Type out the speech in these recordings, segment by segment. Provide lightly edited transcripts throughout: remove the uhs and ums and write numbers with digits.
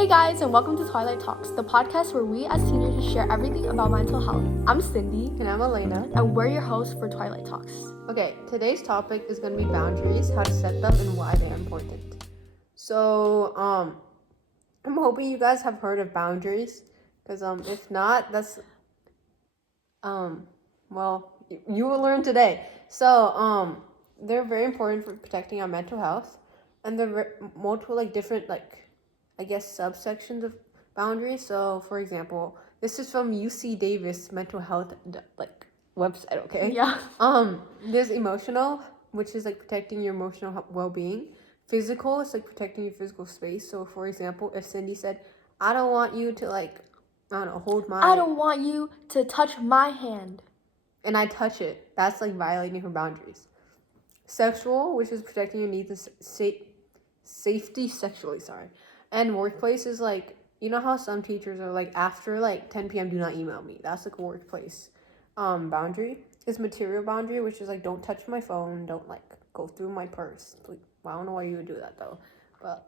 Hey guys, and welcome to Twilight Talks, the podcast where we as teenagers share everything about mental health. I'm Cindy. And I'm Elena. And we're your hosts for Twilight Talks. Okay, today's topic is going to be boundaries, how to set them, and why they're important. So, I'm hoping you guys have heard of boundaries, because if not, that's, well, you will learn today. So, they're very important for protecting our mental health, and they're multiple, different, subsections of boundaries. So, for example, this is from UC Davis mental health, website, okay? Yeah. There's emotional, which is protecting your emotional well-being. Physical is protecting your physical space. So for example, if Cindy said, I don't want you to hold my... I don't want you to touch my hand. And I touch it. That's violating her boundaries. Sexual, which is protecting your needs and safety sexually, And workplace is you know how some teachers are after 10 p.m. do not email me. That's a workplace boundary. Is material boundary, which is don't touch my phone, don't go through my purse. I don't know why you would do that though, but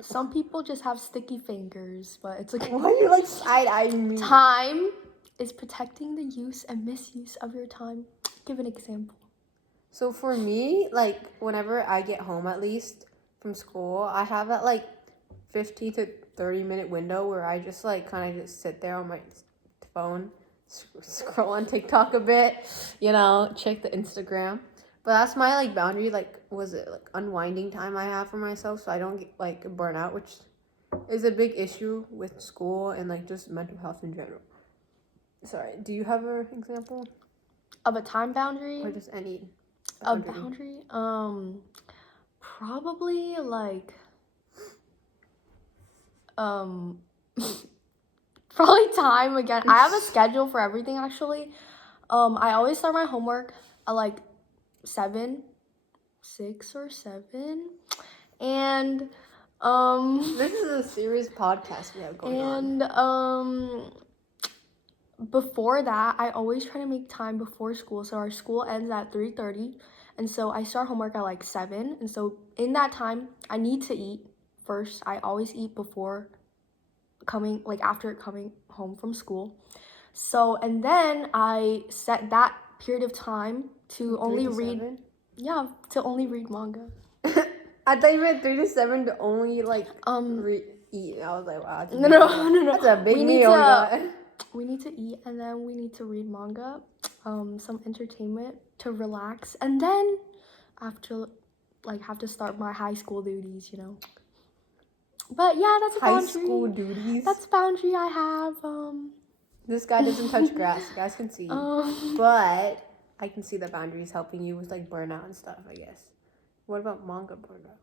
some people just have sticky fingers, but it's why are you side-eyeing me? Time is protecting the use and misuse of your time. Give an example. So for me, whenever I get home, at least from school, I have that 15 to 30 minute window where I just kind of just sit there on my phone, scroll on TikTok a bit, check the Instagram. But that's my boundary, unwinding time I have for myself, so I don't get burn out, which is a big issue with school and just mental health in general. Sorry, do you have an example of a time boundary or just any boundary? Probably probably time again. I have a schedule for everything actually. I always start my homework at 6 or 7, and this is a serious podcast we have going on. And before that, I always try to make time before school. So our school ends at 3:30, and so I start homework at 7. And so in that time, I need to eat first. I always eat before after coming home from school. So, and then I set that period of time to only read. 7? Yeah, to only read manga. I thought you meant 3 to 7 to only eat. I was like, wow. No. That's a big meal. We need to eat, and then we need to read manga, some entertainment to relax, and then after have to start my high school duties, But yeah, that's a boundary. High school duties. That's a boundary I have. This guy doesn't touch grass. You guys can see. But I can see the boundaries helping you with burnout and stuff, I guess. What about manga burnout?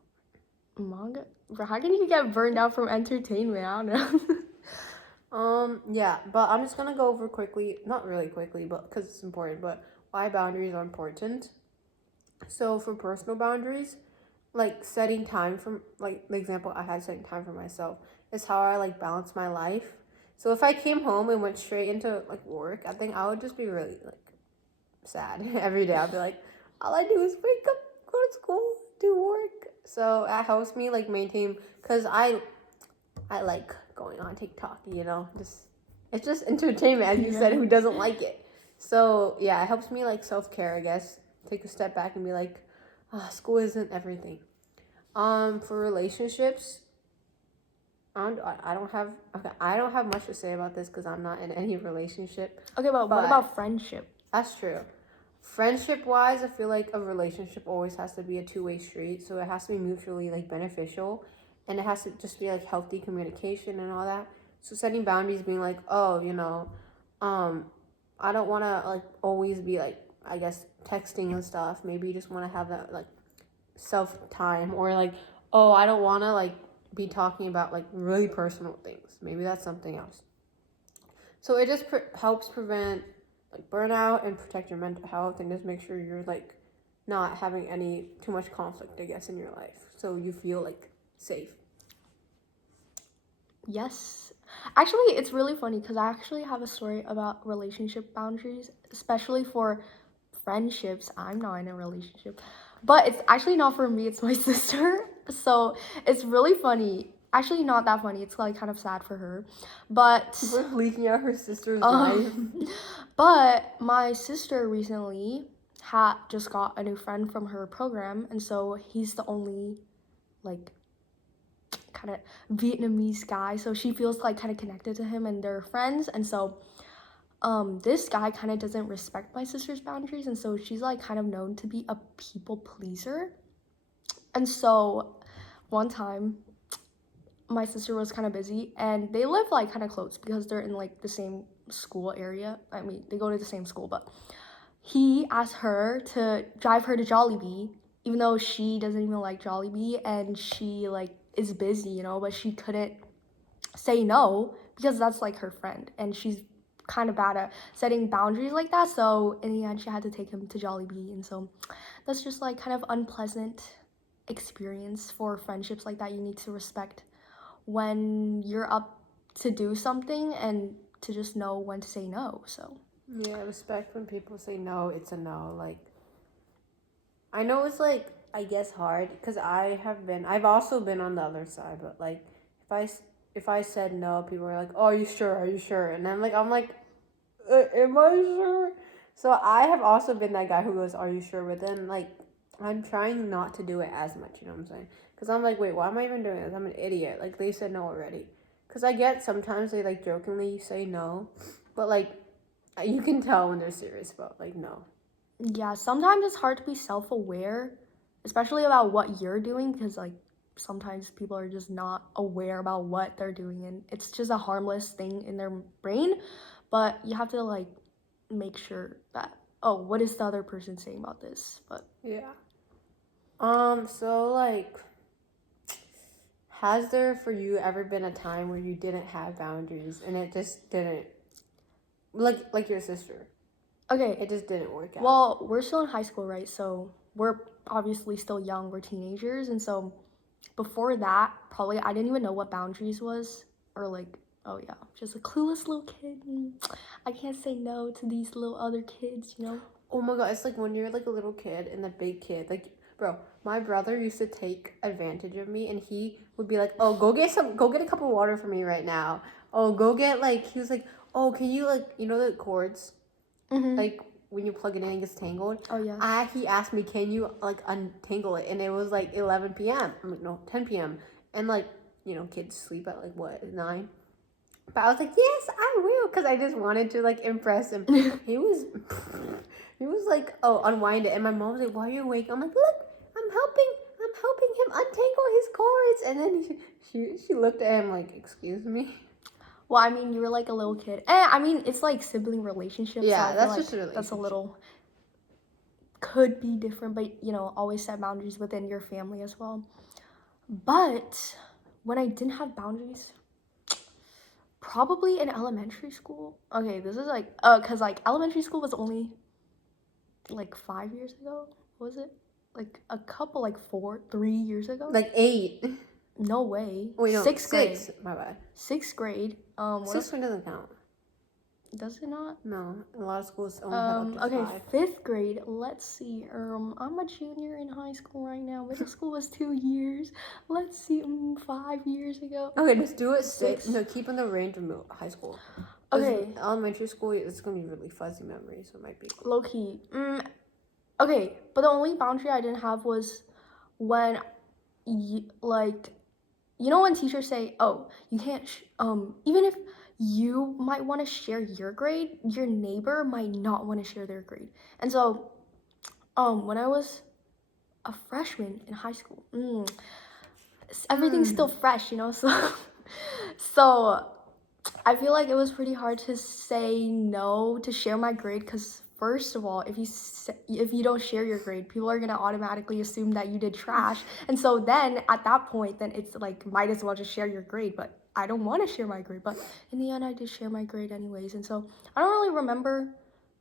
Manga? How can you get burned out from entertainment? I don't know. Yeah, but I'm just gonna go over quickly, not really quickly, but because it's important, but why boundaries are important. So for personal boundaries, setting time from the example I had, setting time for myself is how I balance my life. So if I came home and went straight into work, I think I would just be really sad every day. I'd be all I do is wake up, go to school, do work. So it helps me maintain, because I like going on TikTok, it's just entertainment, as you said. Who doesn't like it? So yeah, it helps me self-care, I guess. Take a step back and be school isn't everything. For relationships, I don't have much to say about this because I'm not in any relationship. Okay, but what about friendship? That's true. Friendship wise, I feel a relationship always has to be a two-way street, so it has to be mutually beneficial, and it has to just be healthy communication and all that. So setting boundaries, being I don't want to always be I guess texting and stuff. Maybe you just want to have that self time, or I don't want to be talking about really personal things. Maybe that's something else. So it just helps prevent burnout and protect your mental health, and just make sure you're not having any too much conflict, I guess, in your life, so you feel safe. Yes. Actually, it's really funny because I actually have a story about relationship boundaries, especially for friendships. I'm not in a relationship, but it's actually not for me, it's my sister. So it's really funny. actually not that funny. It's like kind of sad for her. But We're leaking out her sister's life. but my sister recently had just got a new friend from her program, and so he's the only like kind of Vietnamese guy. So she feels like kind of connected to him and they're friends. And so this guy kind of doesn't respect my sister's boundaries, and so she's like kind of known to be a people pleaser. And so one time my sister was kind of busy and they live like kind of close because they're in like the same school area. I mean, they go to the same school, but he asked her to drive her to Jollibee, even though she doesn't even like Jollibee and she like is busy, you know, but she couldn't say no because that's like her friend and she's kind of bad at setting boundaries like that. So in the end, she had to take him to Jollibee, and so that's just like kind of unpleasant experience for friendships like that. You need to respect when you're up to do something and to just know when to say no. So Yeah, respect when people say no, it's a no. Like, I know it's like, I guess hard because I've also been on the other side, but like, if I said no, people are like, oh, are you sure? Are you sure? And I'm like, am I sure? So I have also been that guy who goes, are you sure? But then, like, I'm trying not to do it as much, you know what I'm saying? Because I'm like, wait, why am I even doing this? I'm an idiot. Like, they said no already. Because I get sometimes they, like, jokingly say no. But, like, you can tell when they're serious about, like, no. yeah, sometimes it's hard to be self-aware, especially about what you're doing, because like sometimes people are just not aware about what they're doing and it's just a harmless thing in their brain, but you have to like make sure that, oh, what is the other person saying about this? But Yeah. So, like, has there for you ever been a time where you didn't have boundaries and it just didn't, like your sister, okay, it just didn't work out? well, we're still in high school, right? So we're obviously still young, we're teenagers, and so before that, probably I didn't even know what boundaries was, or like, oh yeah, just a clueless little kid. I can't say no to these little other kids, you know? Oh my god, it's like when you're like a little kid and a big kid. Like, bro, my brother used to take advantage of me and he would be like, oh, go get a cup of water for me right now. Oh, go get like, he was like, oh, can you like, you know the cords? Mm-hmm. Like when you plug it in, it gets tangled. Oh yes. He asked me, can you like untangle it? And it was like 11 p.m. I'm like, no, 10 p.m. And like, you know, kids sleep at like what, 9? But I was like, yes, I will, because I just wanted to like impress him. He was, he was like, oh, unwind it, and my mom was like, why are you awake? I'm like, look, I'm helping him untangle his cords, and then she looked at him like, excuse me. Well, I mean, you were like a little kid. I mean, it's like sibling relationships. Yeah, so I that's feel just a like relationship. that's a little could be different, but you know, always set boundaries within your family as well. But when I didn't have boundaries, probably in elementary school. Okay, this is like, cause like elementary school was only like 5 years ago. What was it? Like a couple, like 3 years ago. Like 8. No way. Wait, no, Sixth grade. 6. My bad. Sixth grade. Sixth one doesn't count. Does it not? No, a lot of schools only have up to Okay, 5. fifth grade. Let's see. I'm a junior in high school right now. Middle school was 2 years. Let's see. 5 years ago. Okay, just do it 6. 6. No, keep in the range of high school. Okay. Elementary school, it's gonna be really fuzzy memory, so it might be Low key. Okay, but the only boundary I didn't have was when, like, you know when teachers say, oh, you can't, even if you might want to share your grade, your neighbor might not want to share their grade. And so, when I was a freshman in high school, everything's still fresh, you know, so I feel like it was pretty hard to say no to share my grade because first of all, if you don't share your grade, people are gonna automatically assume that you did trash, and so then at that point, then it's like might as well just share your grade. But I don't want to share my grade. But in the end, I did share my grade anyways, and so I don't really remember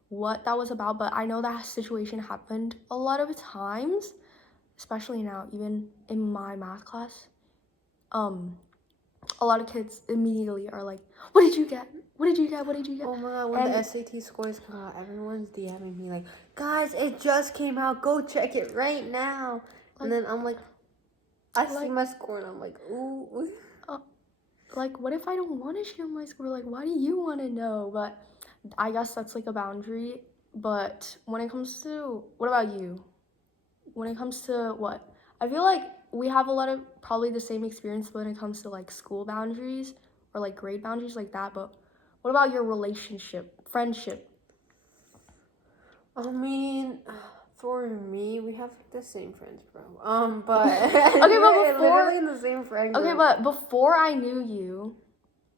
what that was about. But I know that situation happened a lot of times, especially now, even in my math class. A lot of kids immediately are like, what did you get? What did you get? What did you get? Oh my god, when the SAT scores come out, everyone's DMing me like, guys, it just came out. Go check it right now. And then I'm like, I see my score and I'm like, ooh. Like, what if I don't want to share my score? Like, why do you want to know? But I guess that's like a boundary. But when it comes to, what about you? When it comes to what? I feel like we have a lot of probably the same experience when it comes to like school boundaries or like grade boundaries like that. But what about your relationship, friendship? I mean, for me, we have the same friends, bro. But Okay, but we're before, literally in the same friend group. okay, but before I knew you,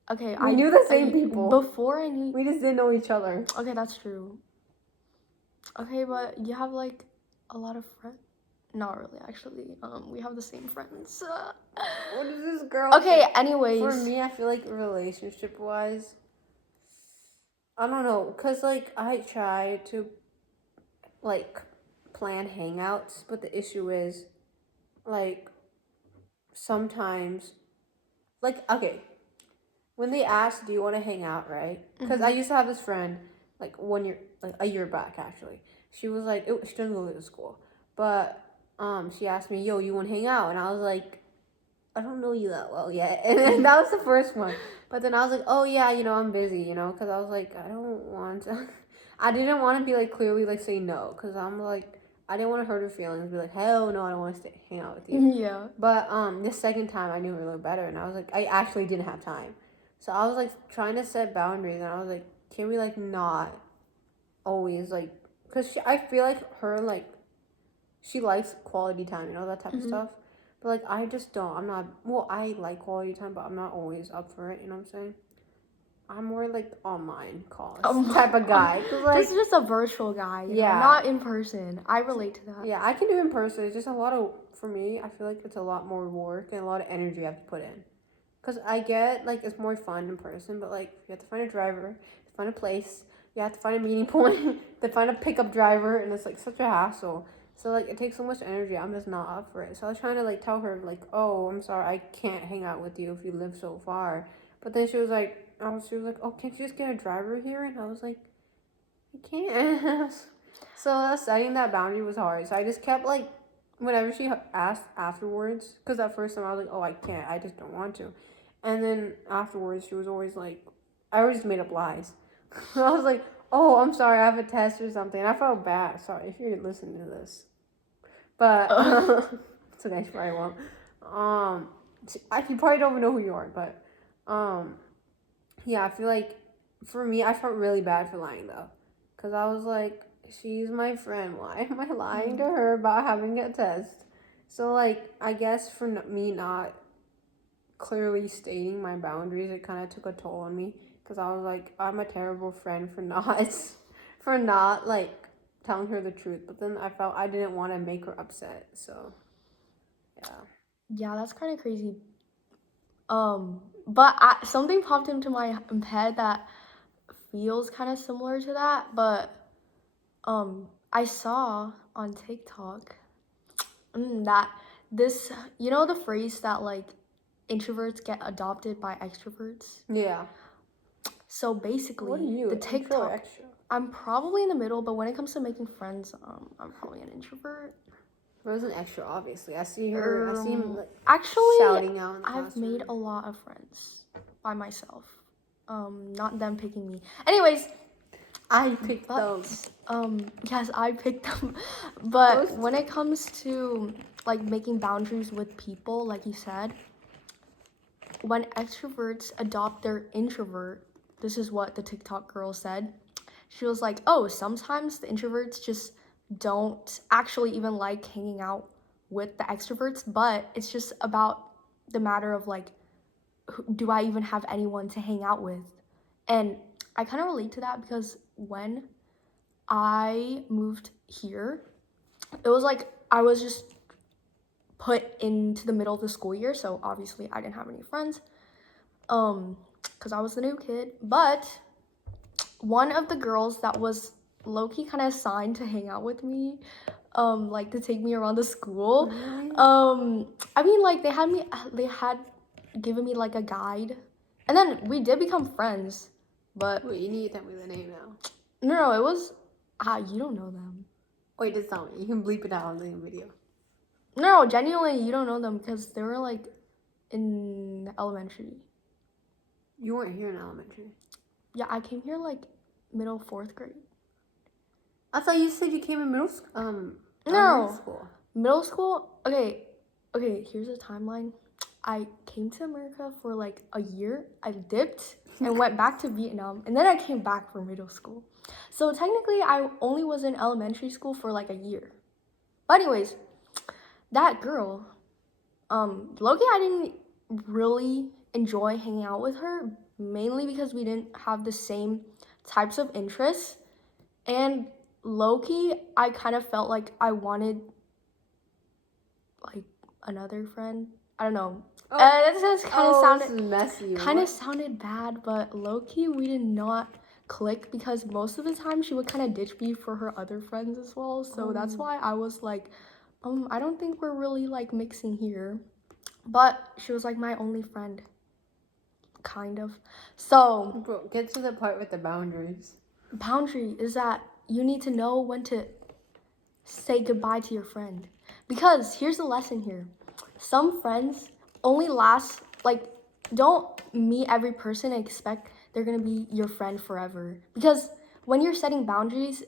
okay, we knew the same people. Before I knew, we just didn't know each other. Okay, that's true. Okay, but you have like a lot of friends. Not really, actually. We have the same friends. What is this girl? Okay, say? anyways. For me, I feel like relationship-wise, I don't know, cause like I try to like plan hangouts, but the issue is like sometimes like okay, when they ask, do you want to hang out, right? Because I used to have this friend like 1 year, like a year back actually. She was like, she doesn't go to school, but she asked me, yo, you want to hang out? And I was like, I don't know you that well yet. And then that was the first one. But then I was like, oh yeah, I'm busy, because I was like, I don't want to. I didn't want to be like clearly like say no, because I'm like, I didn't want to hurt her feelings. Be like, hell no, I don't want to hang out with you. Yeah. But this second time I knew her a little better, and I was like, I actually didn't have time. So I was like trying to set boundaries, and I was like, can we like not always like, because I feel like her like, she likes quality time, that type of stuff. But like I just don't. I'm not. Well, I like quality time, but I'm not always up for it. You know what I'm saying? I'm more like online calls type of guy. Cause like just a virtual guy. You know, not in person. I relate to that. Yeah, I can do in person. It's just a lot of, for me, I feel like it's a lot more work and a lot of energy I have to put in. Cause I get like it's more fun in person, but like you have to find a driver, find a place, you have to find a meeting point, to find a pickup driver, and it's like such a hassle. So like it takes so much energy. I'm just not up for it. So I was trying to like tell her like, oh, I'm sorry, I can't hang out with you if you live so far. But then she was like, oh, can't you just get a driver here? And I was like, I can't. So setting that boundary was hard. So I just kept like, whenever she asked afterwards, because at first time I was like, oh, I can't, I just don't want to. And then afterwards, she was always like, I always made up lies. I was like, oh, I'm sorry, I have a test or something. And I felt bad. Sorry if you're listening to this. But it's okay, she probably won't. You probably don't even know who you are, but yeah, I feel like for me, I felt really bad for lying though, because I was like, she's my friend. Why am I lying to her about having a test? So like, I guess for me not clearly stating my boundaries, it kind of took a toll on me, because I was like, I'm a terrible friend for not for not like telling her the truth. But then I felt I didn't want to make her upset, so yeah, that's kind of crazy. But something popped into my head that feels kind of similar to that, but I saw on TikTok that this, the phrase that like introverts get adopted by extroverts. Yeah. So basically, what are you? The TikTok. Intro or extra? I'm probably in the middle, but when it comes to making friends, I'm probably an introvert. Rose an extra, obviously. I see her. I see him like actually shouting out. I've made a lot of friends by myself. Not them picking me. Anyways, I picked them. Yes, I picked them. But when it comes to like making boundaries with people, like you said, when extroverts adopt their introvert, this is what the TikTok girl said. She was like, oh, sometimes the introverts just don't actually even like hanging out with the extroverts, but it's just about the matter of like, do I even have anyone to hang out with? And I kind of relate to that because when I moved here, it was like I was just put into the middle of the school year, so obviously I didn't have any friends because I was the new kid. But one of the girls that was low-key kind of assigned to hang out with me, like to take me around the school, I mean, like they had given me like a guide, and then we did become friends. But wait, you need to tell me the name now. No, it was you don't know them. Wait, just tell me. You can bleep it out on the video. No, genuinely, you don't know them because they were like in elementary. You weren't here in elementary. Yeah, I came here like middle, fourth grade. I thought you said you came in elementary No, school. middle school. Okay, here's a timeline. I came to America for like a year. I dipped and went back to Vietnam, and then I came back for middle school. So technically, I only was in elementary school for like a year. But anyways, that girl, Loki, I didn't really enjoy hanging out with her, mainly because we didn't have the same types of interests. And Loki, I kind of felt like I wanted like another friend. I don't know. Oh, That just this is messy. What? sounded bad, but low-key we did not click because most of the time she would kind of ditch me for her other friends as well. So that's why I was like, I don't think we're really like mixing here. But she was like my only friend, kind of. So Bro, get to the part with the boundaries. boundary is that you need to know when to say goodbye to your friend. Because here's the lesson here. Some friends only last, like, don't meet every person and expect they're gonna be your friend forever. Because when you're setting boundaries,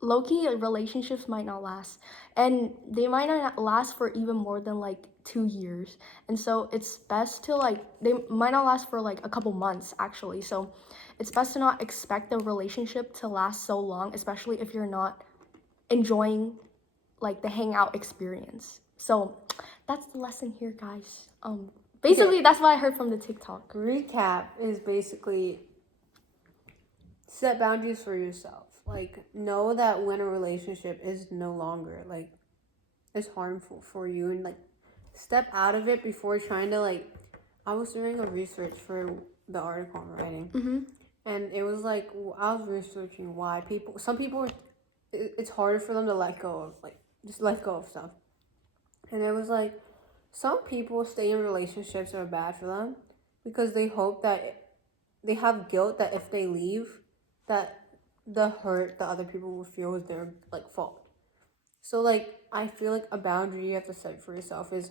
low-key relationships might not last. And they might not last for even more than like 2 years. And so it's best to like, they might not last for like a couple months actually. So it's best to not expect the relationship to last so long, especially if you're not enjoying like the hangout experience. So that's the lesson here, guys. Basically, Okay. that's what I heard from the TikTok. Recap is basically set boundaries for yourself. Like, know that when a relationship is no longer like is harmful for you, and like step out of it before trying to like. I was doing a research for the article I'm writing, and it was like I was researching why some people, it's harder for them to let go of like just let go of stuff, and it was like some people stay in relationships that are bad for them because they hope that they have guilt that if they leave, that the hurt that other people will feel is their like fault. So like I feel like a boundary you have to set for yourself is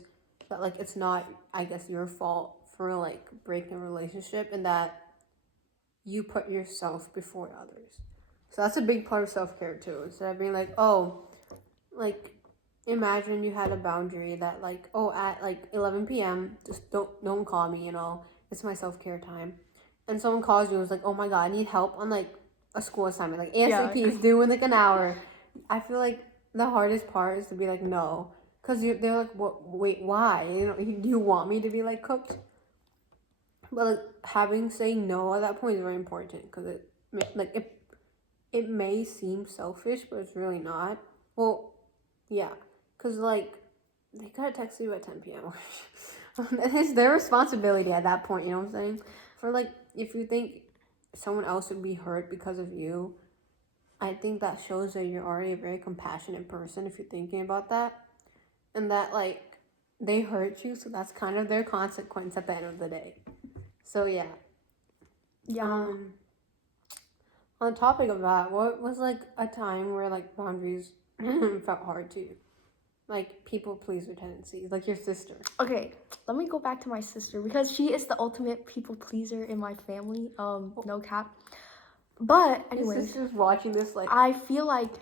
that like it's not, I guess, your fault for like breaking a relationship, and that you put yourself before others. So that's a big part of self care too. Instead of being like, oh, like imagine you had a boundary that like, oh, at like 11 p.m. just don't call me, it's my self care time. And someone calls you and is like, oh my god, I need help on like a school assignment, like ASAP, Yeah. it's due in like an hour. I feel like the hardest part is to be like no, because they're like, what? Wait, why? You want me to be like cooked? But like having saying no at that point is very important because it may seem selfish, but it's really not. Well, yeah, because like they gotta text you at 10 p.m. It's their responsibility at that point. You know what I'm saying? For like, if you think someone else would be hurt because of you, I think that shows that you're already a very compassionate person if you're thinking about that, and that like they hurt you, so that's kind of their consequence at the end of the day. So yeah. Yeah. On the topic of that, what was like a time where like boundaries felt hard to you? Like people pleaser tendencies, like your sister. Okay, let me go back to my sister because she is the ultimate people pleaser in my family. No cap. But Your anyways, sister's watching this like I feel like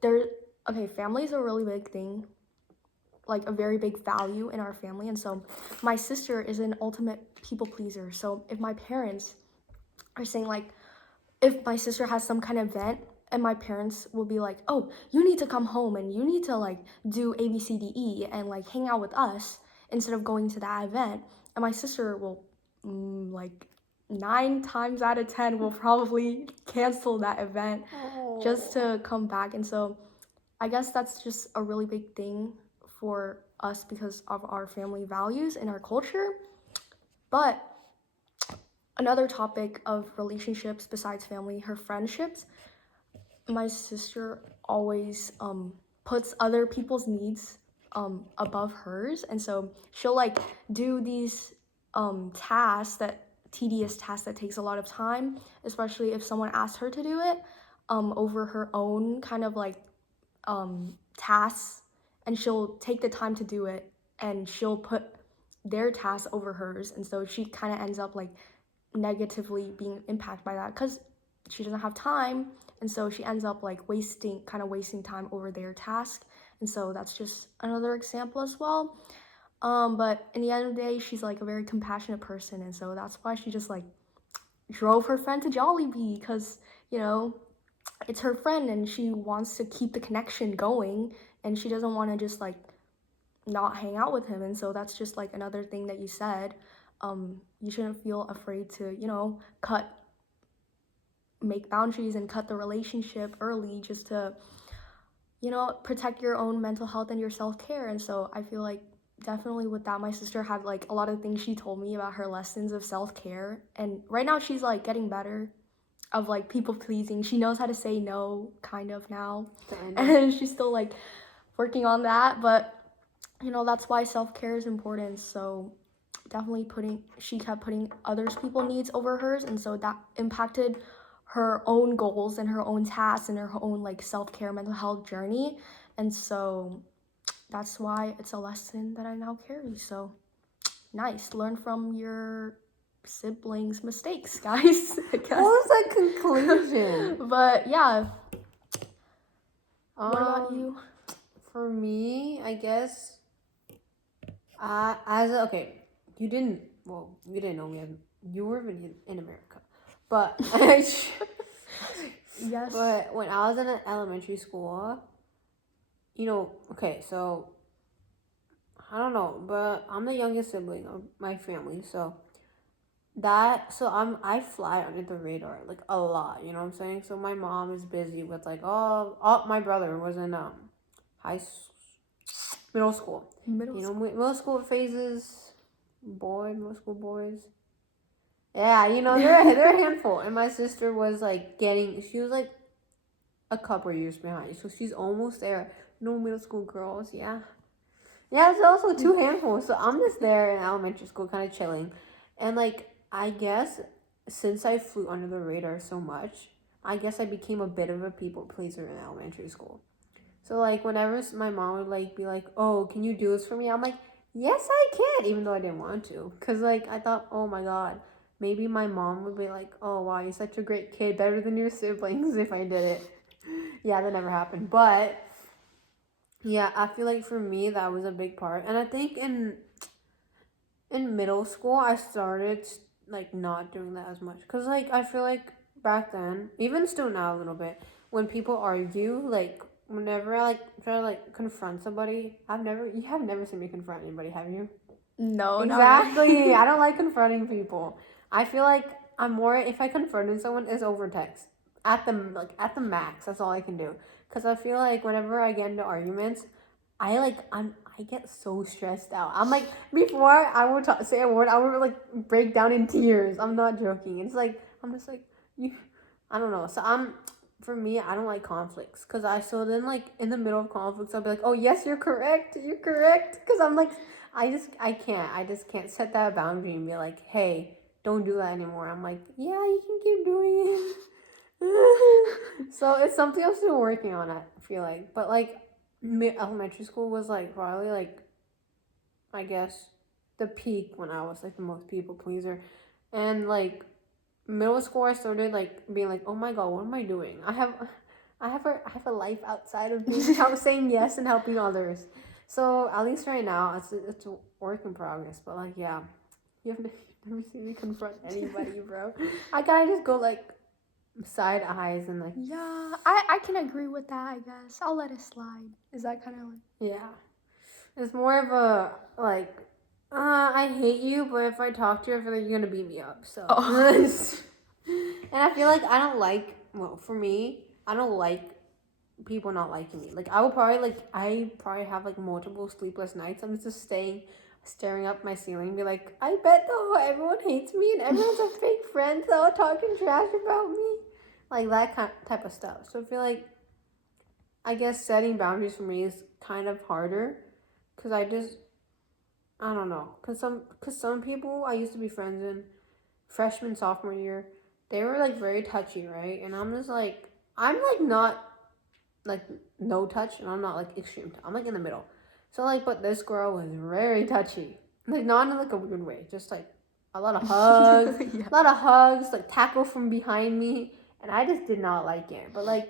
there. Okay, family is a really big thing, like a very big value in our family, and so my sister is an ultimate people pleaser. So if my parents are saying like, if my sister has some kind of event and my parents will be like, oh, you need to come home and you need to like do A, B, C, D, E and like hang out with us instead of going to that event. And my sister will like 9 times out of 10 will probably cancel that event just to come back. And so I guess that's just a really big thing for us because of our family values and our culture. But another topic of relationships besides family, her friendships, my sister always puts other people's needs above hers, and so she'll like do these tasks that tedious tasks that takes a lot of time, especially if someone asks her to do it over her own kind of like tasks and she'll take the time to do it, and she'll put their tasks over hers, and so she kind of ends up like negatively being impacted by that because she doesn't have time, and so she ends up like wasting time over their task. And so that's just another example as well. But in the end of the day, she's like a very compassionate person, and so that's why she just like drove her friend to Jollibee because, you know, it's her friend and she wants to keep the connection going, and she doesn't want to just like not hang out with him. And so that's just like another thing that you said. You shouldn't feel afraid to, you know, make boundaries and cut the relationship early just to, you know, protect your own mental health and your self-care. And so I feel like definitely with that, my sister had like a lot of things she told me about her lessons of self-care, and right now she's like getting better of like people pleasing. She knows how to say no kind of now, and she's still like working on that. But you know, that's why self-care is important. So definitely she kept putting others people needs over hers, and so that impacted her own goals and her own tasks and her own like self-care mental health journey. And so that's why it's a lesson that I now carry. So nice, learn from your siblings' mistakes, guys. I guess. What was that conclusion? But yeah, what about you? For me, I guess, you didn't know me. You were in America, but Yes. But when I was in an elementary school, you know, okay, so I don't know, but I'm the youngest sibling of my family, so I fly under the radar like a lot, you know what I'm saying? So my mom is busy with like, my brother was in middle school. Middle school phases, middle school boys. Yeah, you know, they're a handful. And my sister was like she was like a couple years behind, so she's almost there. No middle school girls, yeah. Yeah, it's also two handfuls. So I'm just there in elementary school, kind of chilling. And like, I guess since I flew under the radar so much, I guess I became a bit of a people pleaser in elementary school. So like, whenever my mom would like be like, "Oh, can you do this for me?" I'm like, "Yes, I can," even though I didn't want to, cause like I thought, "Oh my god, maybe my mom would be like, oh wow, you're such a great kid, better than your siblings if I did it." Yeah, that never happened, but yeah, I feel like for me that was a big part. And I think in middle school I started like not doing that as much, cuz like I feel like back then, even still now a little bit, when people argue, like whenever I like try to like confront somebody, you have never seen me confront anybody, have you? No, exactly. Not really. I don't like confronting people. I feel like I'm more, if I confronted someone, is over text at the max. That's all I can do. Because I feel like whenever I get into arguments, I get so stressed out. I'm like, before I would say a word, I would like break down in tears. I'm not joking. It's like I'm just like you. I don't know. So for me, I don't like conflicts, because then like in the middle of conflicts, I'll be like, oh yes, you're correct, because I'm like, I just can't set that boundary and be like, hey, don't do that anymore. I'm like, yeah, you can keep doing it. So it's something I'm still working on, I feel like. But like elementary school was like probably like, I guess, the peak when I was like the most people pleaser. And like middle school, I started like being like, oh my god, what am I doing? I have a life outside of being saying yes and helping others. So at least right now, it's a work in progress. But like, yeah, you have never seen me confront anybody, bro. I kind of just go like side eyes and like, Yeah, I can agree with that, I guess. I'll let it slide. Is that kind of like... yeah. It's more of a like, I hate you, but if I talk to you, I feel like you're gonna beat me up. So, and I feel like for me, I don't like people not liking me. Like I probably have like multiple sleepless nights. I'm just staring up my ceiling, and be like, I bet though everyone hates me and everyone's a fake friend though, talking trash about me, like that type of stuff. So I feel like, I guess setting boundaries for me is kind of harder, because I don't know, because some people I used to be friends in freshman sophomore year, they were like very touchy, right? And I'm just like, I'm like not like no touch, and I'm not like extreme. I'm like in the middle. So like, but this girl was very touchy. Like not in like a weird way, just like a lot of hugs, Yeah. a lot of hugs, like tackle from behind me, and I just did not like it. But like,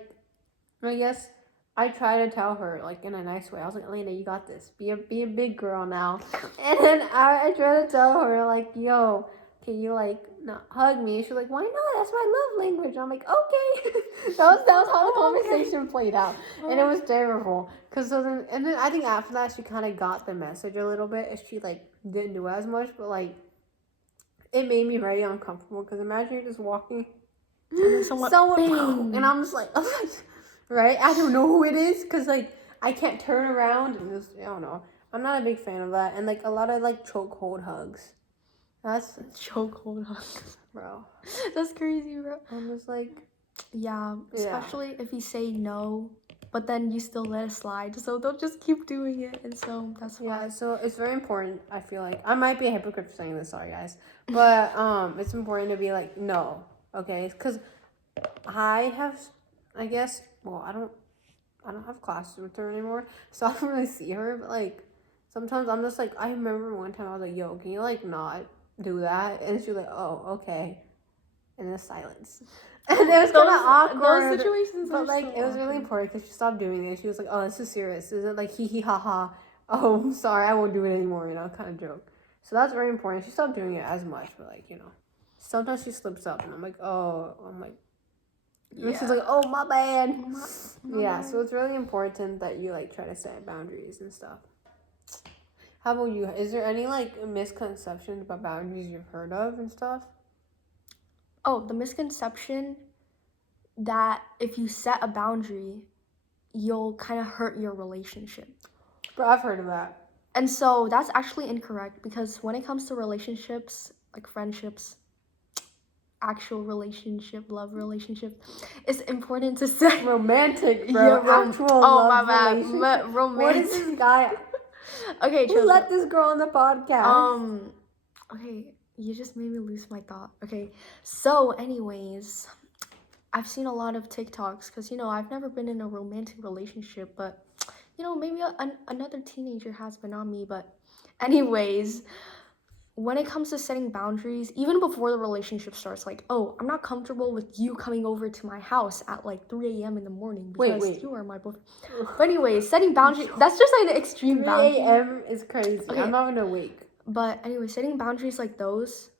I guess I try to tell her like in a nice way. I was like, Elena, you got this. Be a big girl now. And then I try to tell her like, yo, can you like not hug me? She's like, why not? That's my love language. And I'm like, okay. that was how the conversation played out, and it was terrible. Cause so then and then I think after that she kind of got the message a little bit. And she like didn't do as much, but like it made me very uncomfortable. Cause imagine you're just walking, And then someone, bang. and I'm just like, right? I don't know who it is, cause like I can't turn around and just I don't know. I'm not a big fan of that, and like a lot of like chokehold hugs. That's Chokehold hugs. bro. That's crazy, bro. I'm just like, yeah, especially if you say no, but then you still let it slide. So they'll just keep doing it, and so that's why. yeah. So it's very important. I feel like I might be a hypocrite for saying this. Sorry, guys, but it's important to be like no, okay? Because I have, I guess. Well, I don't have classes with her anymore, so I don't really see her. But like sometimes I'm just like I remember one time I was like, yo, can you like not do that? And she's like, oh, okay. And then silence. And it was kind of awkward. Those situations but are like so it was really awkward. important because she stopped doing it. She was like, "Oh, this is serious. Is it like hee hee ha ha? Oh, I'm sorry, I won't do it anymore." You know, kind of joke. So that's very important. She stopped doing it as much, but like sometimes she slips up, and I'm like, "Oh," I'm like, and she's like, "Oh, my bad." Yeah. So it's really important that you like try to set boundaries and stuff. How about you? Is there any like misconceptions about boundaries you've heard of and stuff? Oh, the misconception that if you set a boundary, you'll kind of hurt your relationship. But I've heard of that. And so that's actually incorrect because when it comes to relationships, like friendships, actual relationship, love relationship, it's important to set Romantic, bro. Yeah, Actual oh my love bad, relationship. romantic. What is this guy? Okay, Who chill. let this girl on the podcast? Okay, you just made me lose my thought. Okay, so anyways, I've seen a lot of TikToks because I've never been in a romantic relationship, but maybe another teenager has, but not me. But anyways, when it comes to setting boundaries, even before the relationship starts, like, oh, I'm not comfortable with you coming over to my house at like 3 a.m. in the morning because Wait. you are my boyfriend. But anyways, setting boundaries, that's just like an extreme 3 boundary. a.m. is crazy. Okay. I'm not gonna wake. But anyway, setting boundaries like those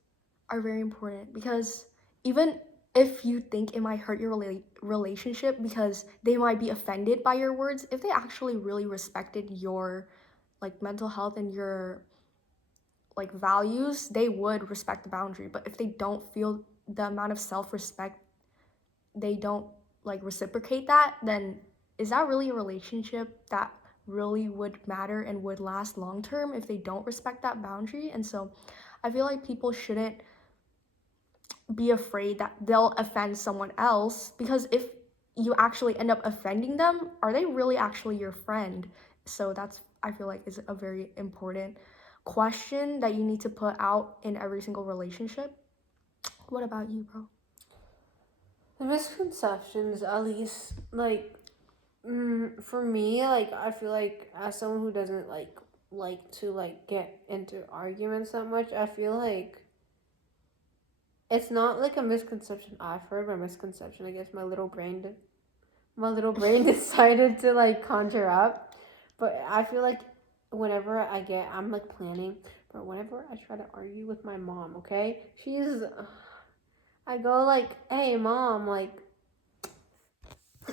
are very important because even if you think it might hurt your relationship because they might be offended by your words, if they actually really respected your like mental health and your like values, they would respect the boundary. But if they don't feel the amount of self-respect, they don't like reciprocate that, then is that really a relationship that really would matter and would last long term if they don't respect that boundary? And so I feel like people shouldn't be afraid that they'll offend someone else, because if you actually end up offending them, are they really actually your friend? So that's, I feel like, is a very important question that you need to put out in every single relationship. What about you, bro? The misconceptions, at least, like, for me, like, I feel like as someone who doesn't like to like get into arguments that much, I feel like it's not like a misconception I've heard, but a misconception I guess my little brain decided to like conjure up. But I feel like whenever I'm like planning, but whenever I try to argue with my mom, okay, I go like, hey mom, like,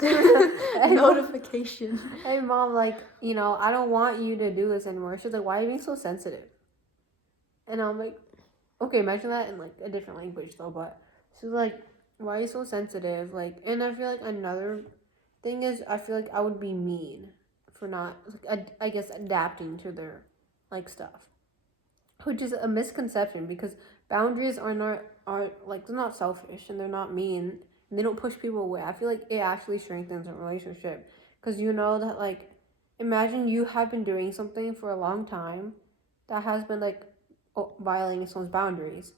Notification. Hey mom, like, I don't want you to do this anymore. She's like, why are you being so sensitive? And I'm like, okay, imagine that in like a different language though, but she's like, why are you so sensitive? Like, and I feel like another thing is, I feel like I would be mean for not, like, I guess, adapting to their like stuff, which is a misconception because boundaries are like, they're not selfish and they're not mean and they don't push people away. I feel like it actually strengthens a relationship because that like, imagine you have been doing something for a long time that has been like violating someone's boundaries,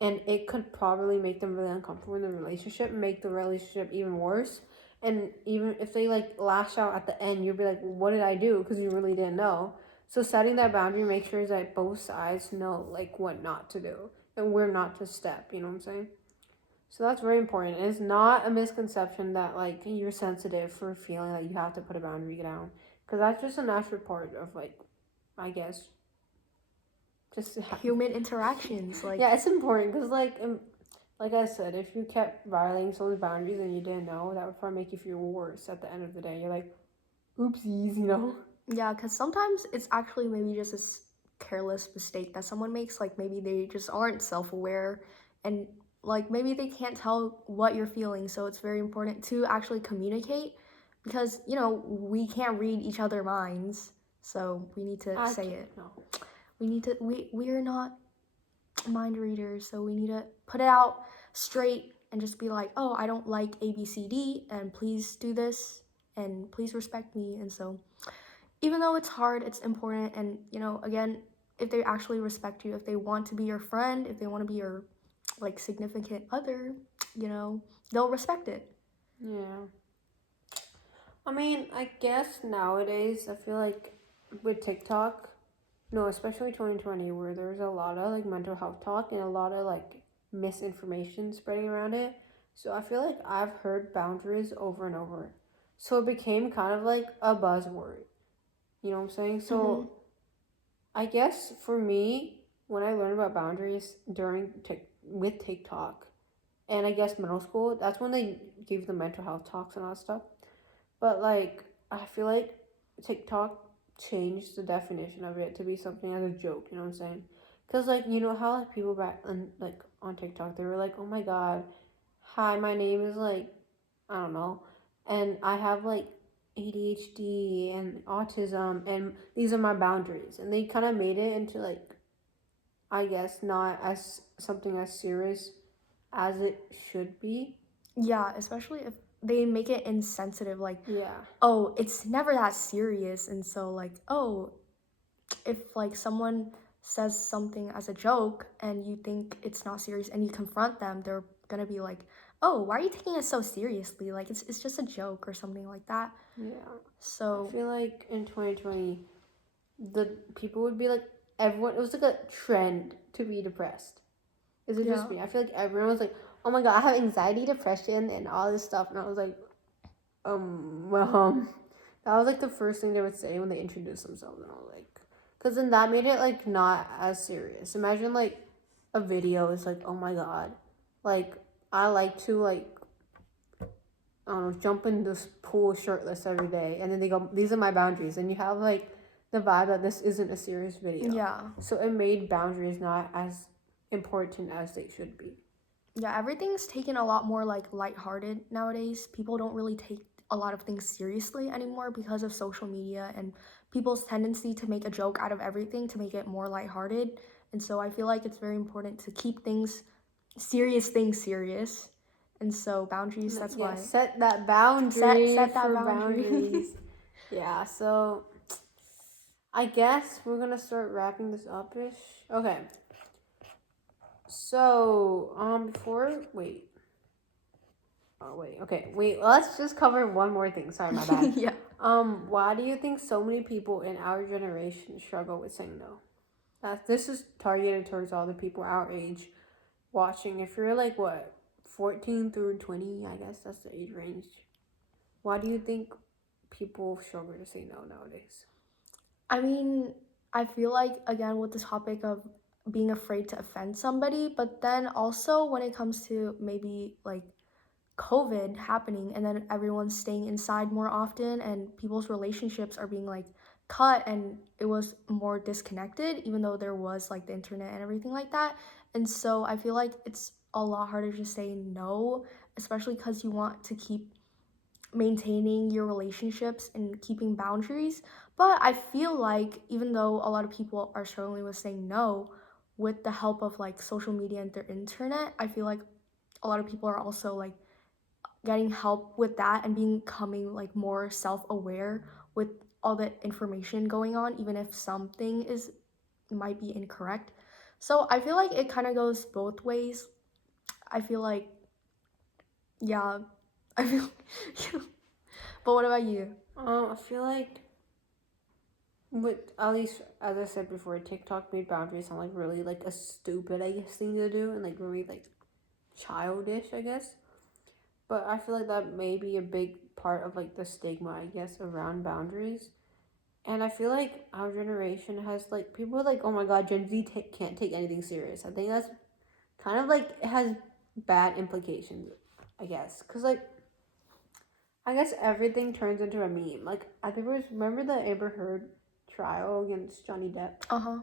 and it could probably make them really uncomfortable in the relationship, make the relationship even worse. And even if they like lash out at the end, you'll be like, well, what did I do? Because you really didn't know. So setting that boundary makes sure that both sides know like what not to do and where not to step. You know what I'm saying? So that's very important. It's not a misconception that like you're sensitive for feeling like you have to put a boundary down, because that's just a natural part of like, I guess, just Human interactions, like yeah, it's important because like I said, if you kept violating someone's boundaries and you didn't know, that would probably make you feel worse at the end of the day. You're like, oopsies, you know. yeah, because sometimes it's actually maybe just a careless mistake that someone makes. Like maybe they just aren't self-aware, and like maybe they can't tell what you're feeling. So it's very important to actually communicate, because we can't read each other's minds. So we need to I say can't, it. no. We need to. We are not mind readers, so we need to put it out straight and just be like, oh, I don't like ABCD, and please do this, and please respect me. And so even though it's hard, it's important. And again, if they actually respect you, if they want to be your friend, if they want to be your like significant other, they'll respect it. Yeah. I mean, I guess nowadays I feel like with TikTok, no, especially 2020, where there's a lot of like mental health talk and a lot of like misinformation spreading around it. So I feel like I've heard boundaries over and over. So it became kind of like a buzzword. You know what I'm saying? Mm-hmm. So I guess for me, when I learned about boundaries with TikTok and I guess middle school, that's when they gave the mental health talks and all that stuff. But like, I feel like TikTok changed the definition of it to be something as a joke. You know what I'm saying? Because like you know how like people back on TikTok they were like, oh my god, hi, my name is like I don't know, and I have like ADHD and autism, and these are my boundaries, and they kind of made it into like I guess not as something as serious as it should be. Yeah, especially if they make it insensitive, like, Yeah. oh, it's never that serious. And so like, oh, if like someone says something as a joke and you think it's not serious and you confront them, they're gonna be like, oh, why are you taking it so seriously? Like it's just a joke or something like that. Yeah. I So feel like in 2020, the people would be like, everyone, it was like a trend to be depressed. Is it yeah. just me? I feel like everyone was like, oh my god, I have anxiety, depression, and all this stuff. And I was like, well, that was like the first thing they would say when they introduced themselves. And I was like, because then that made it like not as serious. Imagine like a video is like, oh my god, like I like to like I don't know, jump in this pool shirtless every day, and then they go, these are my boundaries, and you have like the vibe that this isn't a serious video. Yeah. So it made boundaries not as important as they should be. Yeah, everything's taken a lot more like lighthearted nowadays. People don't really take a lot of things seriously anymore because of social media and people's tendency to make a joke out of everything to make it more lighthearted. And so I feel like it's very important to keep things serious. And so boundaries, that's Yeah, why set that boundary set that for boundary. boundaries. Yeah, so I guess we're gonna start wrapping this up ish. Okay. So, before wait. Oh wait, okay, wait. Let's just cover one more thing. Sorry, my bad. Yeah. Why do you think so many people in our generation struggle with saying no? This is targeted towards all the people our age watching. If you're like what, 14 through 20, I guess that's the age range. Why do you think people struggle to say no nowadays? I mean, I feel like again with the topic of being afraid to offend somebody, but then also when it comes to maybe like COVID happening and then everyone's staying inside more often and people's relationships are being like cut and it was more disconnected even though there was like the internet and everything like that. And so I feel like it's a lot harder to say no, especially because you want to keep maintaining your relationships and keeping boundaries. But I feel like even though a lot of people are struggling with saying no, with the help of like social media and their internet, I feel like a lot of people are also like getting help with that and becoming like more self-aware with all the information going on, even if something is might be incorrect. So I feel like it kind of goes both ways. I feel like, yeah, I feel. But what about you? I feel like But at least, as I said before, TikTok made boundaries sound like really like a stupid, I guess, thing to do, and like really like childish, I guess. But I feel like that may be a big part of like the stigma, I guess, around boundaries. And I feel like our generation has like people are like, oh my god, Gen Z can't take anything serious. I think that's kind of like it has bad implications, I guess, because like I guess everything turns into a meme. Like I think it was remember the Amber Heard trial against Johnny Depp, Uh-huh.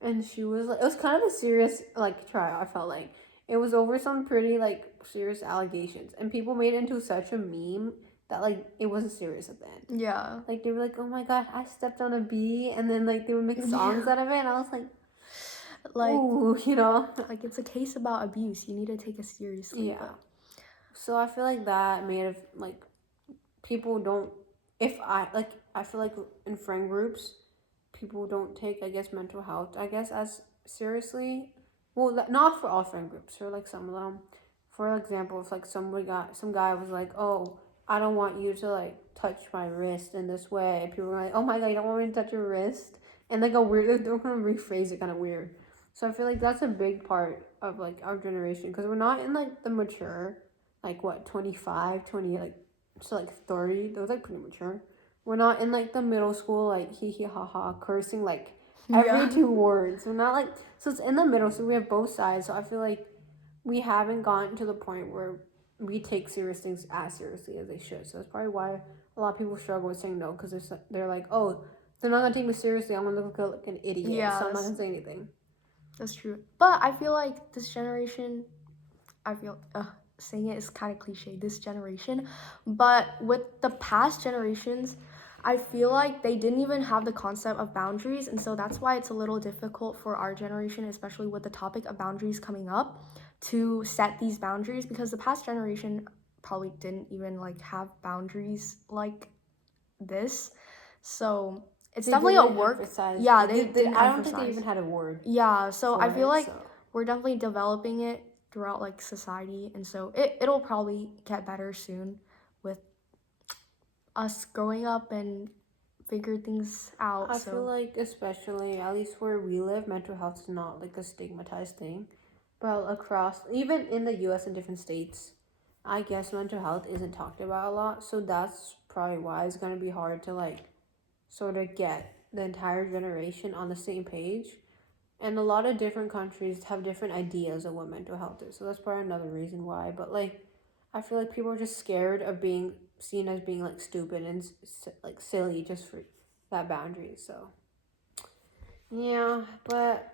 and she was like, it was kind of a serious like trial. I felt like it was over some pretty like serious allegations, and people made it into such a meme that like it wasn't serious at the end. Yeah. Like they were like, oh my god, I stepped on a bee, and then like they would make songs Yeah. out of it, and I was like, Like, ooh, like it's a case about abuse. You need to take it seriously. yeah. But So I feel like that made of like people don't. If I feel like in friend groups, people don't take I guess mental health I guess as seriously. Well, not for all friend groups, for like some of them. For example, if like some guy was like, oh, I don't want you to like touch my wrist in this way, and people were like, oh my god, you don't want me to touch your wrist, and like a weird, they're gonna rephrase it kind of weird. So I feel like that's a big part of like our generation because we're not in like the mature, like what 25, 20, like so like 30. Those like pretty mature. We're not in like the middle school like hee hee ha ha cursing like every yeah. 2 words. We're not like so it's in the middle. So we have both sides. So I feel like we haven't gotten to the point where we take serious things as seriously as they should. So that's probably why a lot of people struggle with saying no because they're like, oh, they're not gonna take me seriously. I'm gonna look like an idiot. Yeah, So I'm not gonna say anything. that's true. But I feel like this generation, I feel saying it is kind of cliche, this generation, but with the past generations, I feel like they didn't even have the concept of boundaries, and so that's why it's a little difficult for our generation, especially with the topic of boundaries coming up, to set these boundaries because the past generation probably didn't even like have boundaries like this. So it's They definitely a didn't work. emphasize. Yeah, they didn't I don't think they emphasize. even had a word Yeah, so for I feel it. like So we're definitely developing it throughout like society, and so it'll probably get better soon with us growing up and figure things out. I So feel like, especially at least where we live, mental health is not like a stigmatized thing. But across, even in the U.S. and different states, I guess mental health isn't talked about a lot. So that's probably why it's gonna be hard to like sort of get the entire generation on the same page. And a lot of different countries have different ideas of what mental health is. So that's probably another reason why. But like, I feel like people are just scared of being seen as being like stupid and like silly just for that boundary. So yeah, but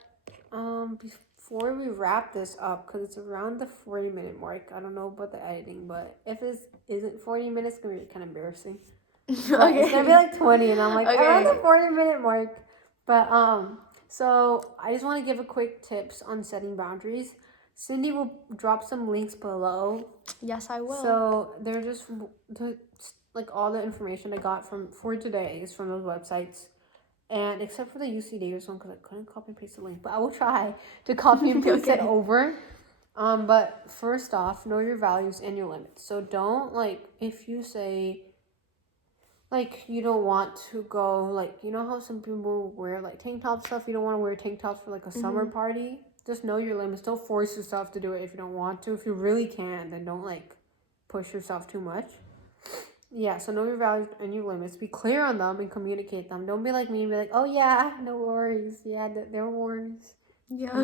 before we wrap this up, because it's around the 40-minute mark. I don't know about the editing, but if it isn't 40 minutes, it's gonna be kind of embarrassing. But it's gonna be like 20, and I'm like around the 40-minute mark. But so I just want to give a quick tips on setting boundaries. Cindy will drop some links below. yes, I will. So they're just like all the information I got from for today is from those websites, and except for the UC Davis one because I couldn't copy and paste the link, but I will try to copy and paste it over. But first off, know your values and your limits. So don't like if you say like you don't want to go like you know how some people wear like tank top stuff, you don't want to wear tank tops for like a summer party. Just know your limits. Don't force yourself to do it if you don't want to. If you really can, then don't like push yourself too much. Yeah, so know your values and your limits. Be clear on them and communicate them. Don't be like me and be like, oh yeah, no worries. Yeah, there are worries. Yeah.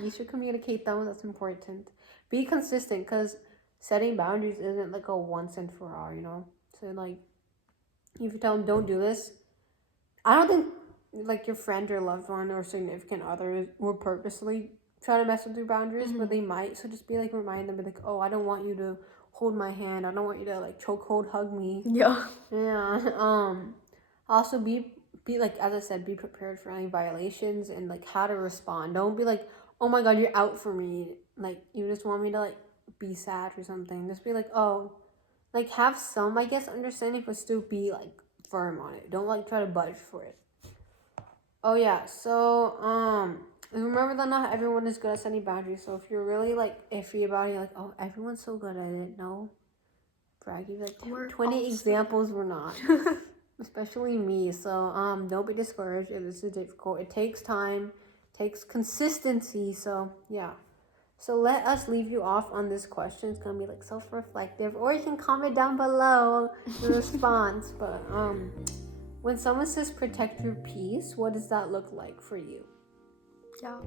You should communicate them. That's important. Be consistent because setting boundaries isn't like a once and for all, you know? So like if you tell them don't do this, I don't think like your friend or loved one or significant other will purposely try to mess with your boundaries, but they might. So just be like remind them, be like, oh, I don't want you to hold my hand. I don't want you to like chokehold hug me. Yeah. Yeah. Also be like as I said, be prepared for any violations and like how to respond. Don't be like, oh my god, you're out for me. Like you just want me to like be sad or something. Just be like, oh, like have some I guess understanding, but still be like firm on it. Don't like try to budge for it. Oh yeah, so remember that not everyone is good at setting boundaries. So if you're really like iffy about it, you're like, oh, everyone's so good at it. No, braggy like 20 examples were not. especially me. So don't be discouraged if this is difficult. It takes time, takes consistency. So yeah. So let us leave you off on this question. It's gonna be like self-reflective, or you can comment down below the response. But when someone says protect your peace, what does that look like for you? Yeah.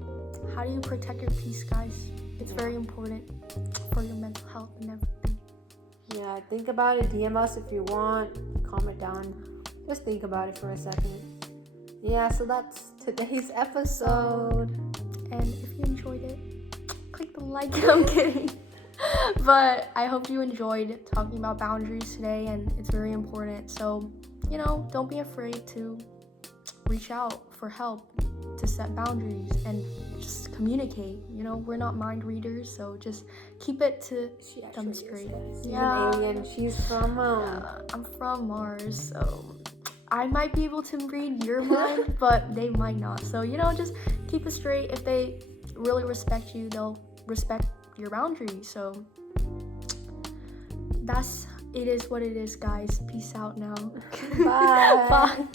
How do you protect your peace, guys? It's very important for your mental health and everything. Yeah, think about it. DM us if you want. Comment down. Just think about it for a second. Yeah, so that's today's episode. And if you enjoyed it, click the like. I'm kidding. But I hope you enjoyed talking about boundaries today, and it's very important. So, don't be afraid to reach out for help, to set boundaries, and just communicate. We're not mind readers, so just keep it to them straight. She's an alien. She's from I'm from Mars, so I might be able to read your mind, but they might not. So just keep it straight. If they really respect you, they'll respect your boundaries. So it is what it is, guys. Peace out now. Bye. Bye.